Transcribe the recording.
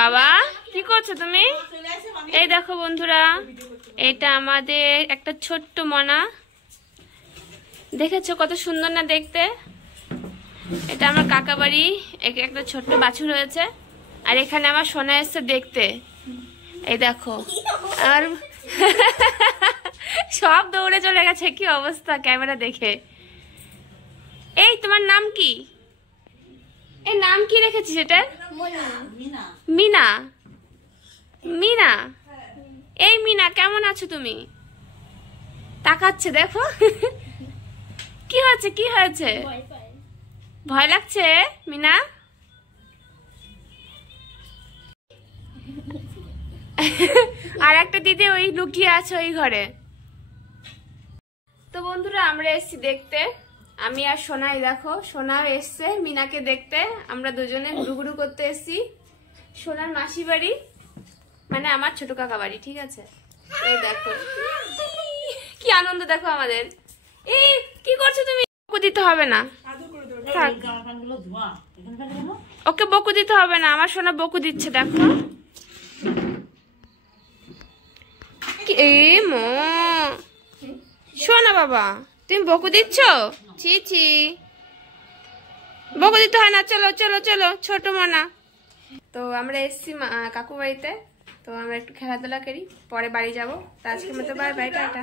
বাবা কি করছো তুমি? এই দেখো বন্ধুরা, এটা আমাদের একটা ছোট্ট মনা, দেখেছো কত সুন্দর না দেখতে? এটা আমার কাকা বাড়ি, একটা ছোট্ট বাছুর হয়েছে। আর এখানে আমার সোনা এসছে দেখতে, এই দেখো। আর সব দৌড়ে চলে গেছে, কি অবস্থা ক্যামেরা দেখে। এই তোমার নাম কি? এই নাম কি রেখেছিস এটা? মিনা। মিনা, এই মিনা কেমন আছো তুমি? তাকাচ্ছে দেখো। কি হয়েছে, কি হয়েছে? ভয় লাগছে মিনা? আর একটা দিদি ওই লুকিয়ে আছে ওই ঘরে। তো বন্ধুরা আমরা এসছি দেখতে, আমি আর সোনাই, দেখো সোনা এসছে মিনাকে দেখতে। আমরা দুজনে ঘুরুঘুরু করতে এসছি সোনার মাসি বাড়ি, মানে আমার ছোট কাকা বাড়ি, ঠিক আছে? এই দেখো কি আনন্দ দেখো আমাদের। এই কি করছো তুমি? বকু দিতে হবে না, ওকে বকু দিতে হবে না, আমার সোনা বকু দিচ্ছে দেখো। শোনা বাবা, তুমি বকু দিচ্ছ? ছি ছি, বকু দিতে হয় না। চলো চলো চলো ছোট মনা। তো আমরা এসছি কাকু বাড়িতে, তো আমরা একটু খেলাধুলা করি, পরে বাড়ি যাবো। তো আজকের মতো বাই বাই, টাটা।